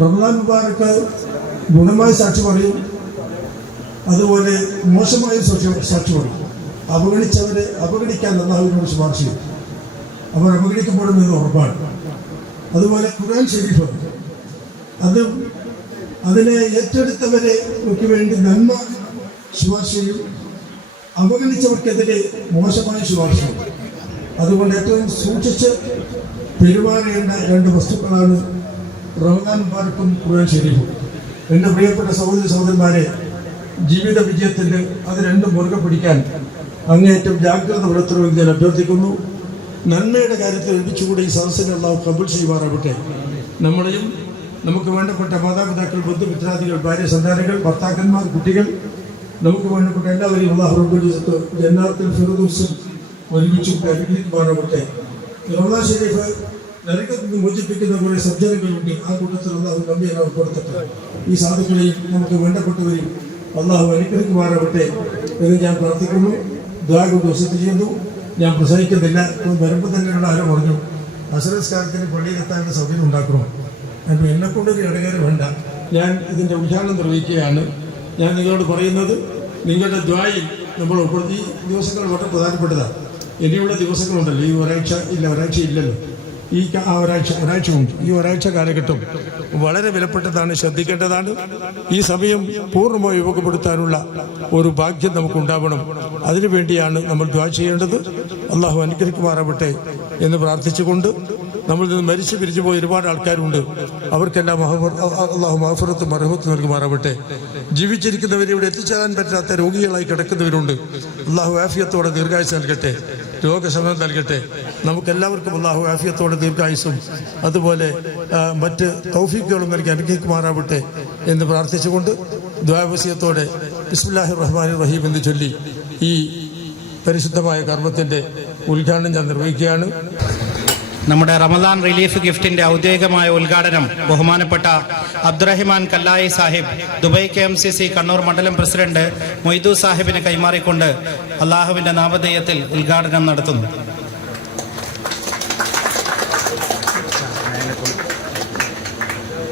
റമദാൻ മുബാറക്ക് ഗുണമായി സാക്ഷി പറയും, അതുപോലെ മോശമായി സാക്ഷി പറയും. അവഗണിച്ചവരെ അവഗണിക്കാൻ അല്ലാഹുവിനോട് ശുപാർശ ചെയ്യും. അവർ അവഗണിക്കപ്പെടുമെന്ന് ഉറപ്പാണ്. അതുപോലെ ഖുർആൻ ഷരീഫ് അതിനെ ഏറ്റെടുത്തവരെ വേണ്ടി നന്മ ശുപാർശ ചെയ്യും, അവഗണിച്ചവർക്കെതിരെ മോശമായ ശുപാർശ ചെയ്യും. അതുകൊണ്ട് ഏറ്റവും സൂക്ഷിച്ച് പെരുമാറേണ്ട രണ്ട് വസ്തുക്കളാണ് റമദാൻ മുബാറക്കും ഖുർആൻ ഷരീഫും. എൻ്റെ പ്രിയപ്പെട്ട സഹോദരി സഹോദരന്മാരെ, ജീവിത വിജയത്തിൻ്റെ അത് രണ്ടും മുറുകെ പിടിക്കാൻ അങ്ങേയറ്റം ജാഗ്രത പുലർത്തണമെന്ന് ഞാൻ അഭ്യർത്ഥിക്കുന്നു. നന്മയുടെ കാര്യത്തിൽ എഴുതിച്ചുകൂടെ ഈ സദസ്സിനെ അല്ലാഹു കബൂൽ ചെയ്യുമാറാവട്ടെ. നമ്മളെയും നമുക്ക് വേണ്ടപ്പെട്ട മാതാപിതാക്കൾ, ബന്ധുമിത്രാദികൾ, ഭാര്യ സന്താനങ്ങൾ, ഭർത്താക്കന്മാർ, കുട്ടികൾ, നമുക്ക് വേണ്ടപ്പെട്ട എല്ലാവരെയും അല്ലാഹു റബ്ബുൽ ഇസ്സത്ത് ജന്നാത്തുൽ ഫിർദൗസിൽ ഒരുമിച്ച് അനുഗ്രഹിക്കുമാറാവട്ടെ. റമദാൻ ഷരീഫ് നരകത്തിൽ നിന്ന് മോചിപ്പിക്കുന്ന പോലെ സജ്ജനങ്ങളുണ്ട്. ആ കൂട്ടത്തിൽ അല്ലാഹു നമ്മെ ഉൾപ്പെടുത്തട്ടെ. ഈ സാധുക്കളെയും നമുക്ക് വേണ്ടപ്പെട്ടവരെയും അല്ലാഹു അനുഗ്രഹിക്കുമാറാവട്ടെ എന്ന് ഞാൻ പ്രാർത്ഥിക്കുന്നു. ദുആ കൊണ്ട് വസിയത്ത് ചെയ്യുന്നു. ഞാൻ പ്രസംഗിക്കുന്നില്ല. വരുമ്പോൾ തന്നെ ആരോ പറഞ്ഞു അസറസ്കാരത്തിന് പള്ളിയിലെത്താനുള്ള സൗകര്യം ഉണ്ടാക്കണം. അപ്പോൾ എന്നെക്കൊണ്ടൊരു ഇടകേറ് വേണ്ട. ഞാൻ ഇതിൻ്റെ ഉദ്ഘാടനം നിർവഹിക്കുകയാണ്. ഞാൻ നിങ്ങളോട് പറയുന്നത്, നിങ്ങളുടെ ദ്വായിൽ നമ്മൾ ഉൾപ്പെടുത്തി. ഈ ദിവസങ്ങൾ വളരെ പ്രധാനപ്പെട്ടതാണ്. ഇനിയുള്ള ദിവസങ്ങളുണ്ടല്ലോ, ഈ ഒരാഴ്ച ഇല്ലല്ലോ, ഈ ഒരാഴ്ച ഉണ്ട്. ഈ ഒരാഴ്ച കാലഘട്ടം വളരെ വിലപ്പെട്ടതാണ്, ശ്രദ്ധിക്കേണ്ടതാണ്. ഈ സമയം പൂർണ്ണമായി ഉപയോഗപ്പെടുത്താനുള്ള ഒരു ഭാഗ്യം നമുക്കുണ്ടാവണം. അതിനുവേണ്ടിയാണ് നമ്മൾ ദുആ ചെയ്യേണ്ടത്. അള്ളാഹു അനുഗ്രഹിക്കുമാറാവട്ടെ എന്ന് പ്രാർത്ഥിച്ചുകൊണ്ട്, നമ്മളിൽ നിന്ന് മരിച്ചു പിരിച്ചു പോയ ഒരുപാട് ആൾക്കാരുണ്ട്. അവർക്കെല്ലാം അള്ളാഹു മഗ്ഫിറത്തും മർഹമത്തും നൽകുമാറാവട്ടെ. ജീവിച്ചിരിക്കുന്നവരെ ഇവിടെ എത്തിച്ചേരാൻ പറ്റാത്ത രോഗികളായി കിടക്കുന്നവരുണ്ട്. അള്ളാഹു ആഫിയത്തോടെ ദീർഘായുസ് നൽകട്ടെ, രോഗശമനം നൽകട്ടെ. നമുക്കെല്ലാവർക്കും അള്ളാഹു ആഫിയത്തോടെ ദീർഘായുസും അതുപോലെ മറ്റ് തൗഫീക്കുകളും നൽകി അനുഗ്രഹിക്കുമാറാവട്ടെ എന്ന് പ്രാർത്ഥിച്ചുകൊണ്ട്, ദുആവസിയത്തോടെ ബിസ്മില്ലാഹിർ റഹ്മാനിർ റഹീം എന്ന് ചൊല്ലി ഈ പരിശുദ്ധമായ കർമ്മത്തിൻ്റെ ഉദ്ഘാടനം ഞാൻ നിർവഹിക്കുകയാണ്. നമ്മുടെ റമദാൻ റിലീഫ് ഗിഫ്റ്റിന്റെ ഔദ്യോഗികമായ ഉദ്ഘാടനം ബഹുമാനപ്പെട്ട അബ്ദുറഹിമാൻ കല്ലായി സാഹിബ്, ദുബൈ KMCC കണ്ണൂർ മണ്ഡലം പ്രസിഡന്റ് മൊയ്തു സാഹിബിന് കൈമാറിക്കൊണ്ട് അള്ളാഹുവിന്റെ നാമധേയത്തിൽ ഉദ്ഘാടനം നടത്തുന്നു.